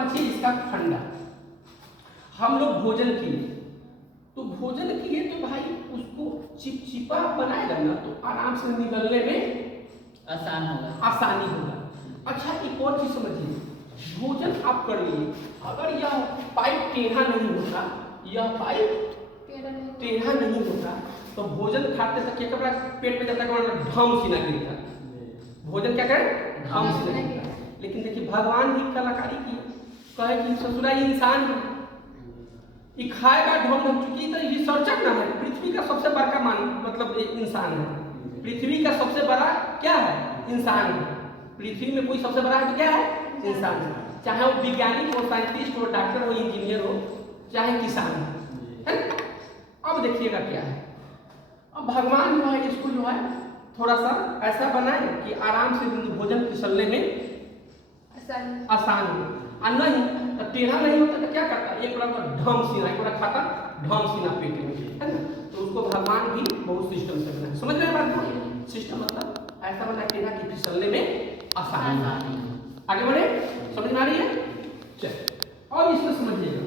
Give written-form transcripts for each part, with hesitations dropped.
पचे इसका फंडा। हम लोग भोजन किए, तो भोजन किए तो भाई उसको चिपचिपा बनाएगा ना तो आराम से निगलने में आसानी होगा। अच्छा एक और चीज समझिए, भोजन आप कर लिए, अगर यह पाइप टेढ़ा नहीं होता, यह पाइप टेढ़ा नहीं होता तो भोजन खाते तक क्या कपड़ा पेट में जाता है, ढम सीना गिरता, भोजन क्या करे ढम सीना गिरता। लेकिन देखिए भगवान भी कलाकारी की, कहे कि ससुरा इंसान है, ये खाएगा ढोल ढम, चूंकि तो रिसर्चर ना है, पृथ्वी का सबसे बड़ा मतलब इंसान है, पृथ्वी का सबसे बड़ा क्या है इंसान है, पृथ्वी में कोई सबसे बड़ा है तो क्या है इंसान है, चाहे वो वैज्ञानिक हो, साइंटिस्ट हो, डॉक्टर हो, इंजीनियर हो, चाहे किसान हो, है। अब देखिएगा क्या है, अब भगवान जो है इसको जो है थोड़ा सा ऐसा बनाए कि आराम से भोजन फिसलने में आसान हो, और नहीं तो टेढ़ा नहीं होता तो क्या करता, एक बार तो ढम सीना, एक बार खाता ढम सीना पेट में, है ना। तो उसको भगवान भी बहुत सिस्टम से बनाए, समझ रहे बात को, सिस्टम मतलब ऐसा बना टेढ़ा कि फिसलने में आसान। आगे बढ़े, समझ में आ रही है। चल और इसमें समझिएगा,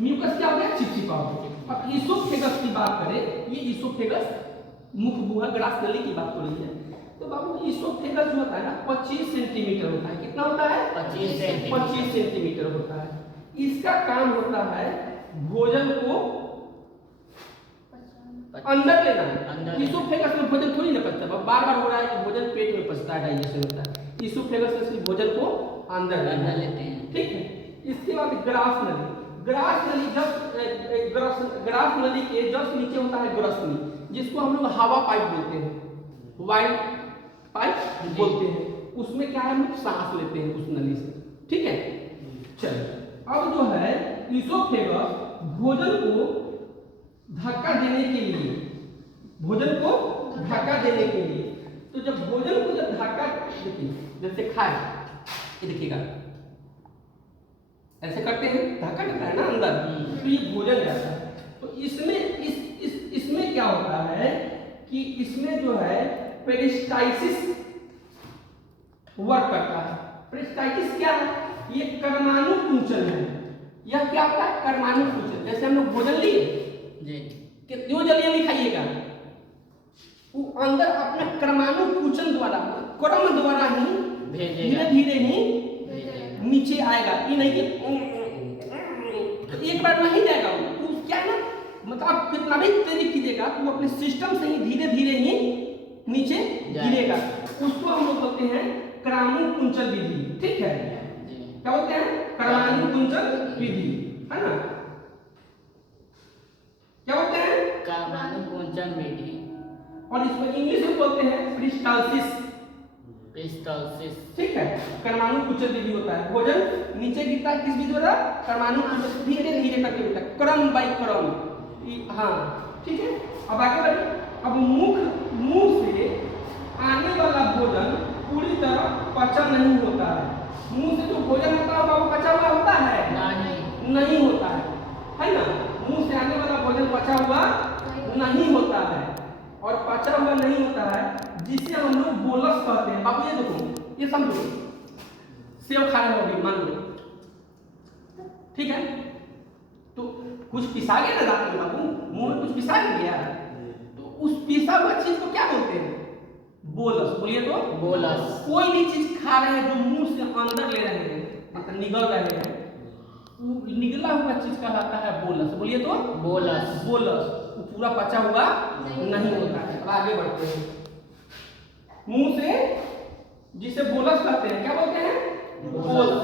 म्यूकस क्या हो गया, चिपचिपा हो गया। अब इसोफेगस की बात करें, ये इसोफेगस मुख बुआ ग्रास नली की बात हो रही है, तो बाबू इसोफेगस जो होता है ना 25 सेंटीमीटर होता है, कितना होता है 25 सेंटीमीटर होता है। इसका काम होता है भोजन को अंदर लेना है। इसोफेगस में भोजन थोड़ी ना पचता है, बार बार हो रहा है कि भोजन पेट में पचता है, डाइजेशन होता है, इसोफेगस से सिर्फ भोजन को अंदर लेते हैं, ठीक है। इसके बाद ग्रास नली, ग्रास नली जब ग्रास नली के जस्ट नीचे होता है ग्रसनी, जिसको हम लोग हवा पाइप बोलते हैं, वाइड पाइप बोलते हैं, उसमें क्या है हम लोग सांस लेते हैं उस नली से, ठीक है। चलिए अब जो है इसोफेगस भोजन को धक्का देने के लिए, भोजन को धक्का देने के लिए, तो जब भोजन को जब धक्का, देखिए जैसे खाए, ये देखिएगा ऐसे करते हैं, धक्का देता है ना अंदर, तो ये भोजन जाता है। तो इसमें इसमें क्या होता है कि इसमें जो है पेरिस्टाइसिस वर्क करता है। पेरिस्टाइटिस क्या है, ये कर्माणु कुंचन है, यह क्या होता है कर्माणु कुंचन। जैसे हम लोग भोजन लिए जी, कितनी जल्दी खाइएगा, वो अंदर अपने कर्माणु कुंचन द्वारा, क्रम द्वारा ही धीरे धीरे ही नीचे आएगा, ये नहीं कि एक बार नहीं जाएगा, वो क्या है ना, मतलब आप कितना भी तेजी कीजिएगा तो वो अपने सिस्टम से ही धीरे धीरे ही नीचे गिरेगा, उसको हम लोग बोलते हैं कर्माणु कुंचन विधि, ठीक है। क्या बोलते हैं कर्माणु कुंचन विधि, है ना, क्या बोलते हैं कर्माणु कुंचन विधि, और इसको इंग्लिश में बोलते हैं पेरिस्टाल्सिस, ठीक है। कर्माणु कुंचन विधि होता है, भोजन नीचे गिरता है किस विधि द्वारा, कर्माणु कुंचन, धीरे धीरे करके गिरता है, क्रम बाय क्रम, हाँ ठीक है। अब आगे बढ़िए, अब मुंह से आने वाला भोजन पूरी तरह पचा नहीं होता है, मुंह से जो भोजन होता है वो पचा हुआ होता है नहीं होता है ना, मुंह से आने वाला भोजन पचा हुआ नहीं होता है, और पचा हुआ नहीं होता है जिसे हम लोग बोलस कहते हैं। बाबू ये देखो, ये समझो, सेव खा रहे हो अभी मान लो, ठीक है, तो कुछ पिसा गया ना दांत में बाबू, मुंह में कुछ पिसा गया, तो उस पिसा हुआ चीज को क्या बोलते हैं बोलस, बोलिए तो बोलस। कोई भी चीज खा रहे हैं जो मुंह से अंदर ले रहे हैं, मतलब निगल रहे हैं, वो निगला हुआ चीज कहलाता है बोलस, बोलिए तो बोलस। वो पूरा पचा हुआ नहीं होता है। अब आगे बढ़ते हैं, मुंह से जिसे बोलस कहते हैं, क्या बोलते हैं बोलस।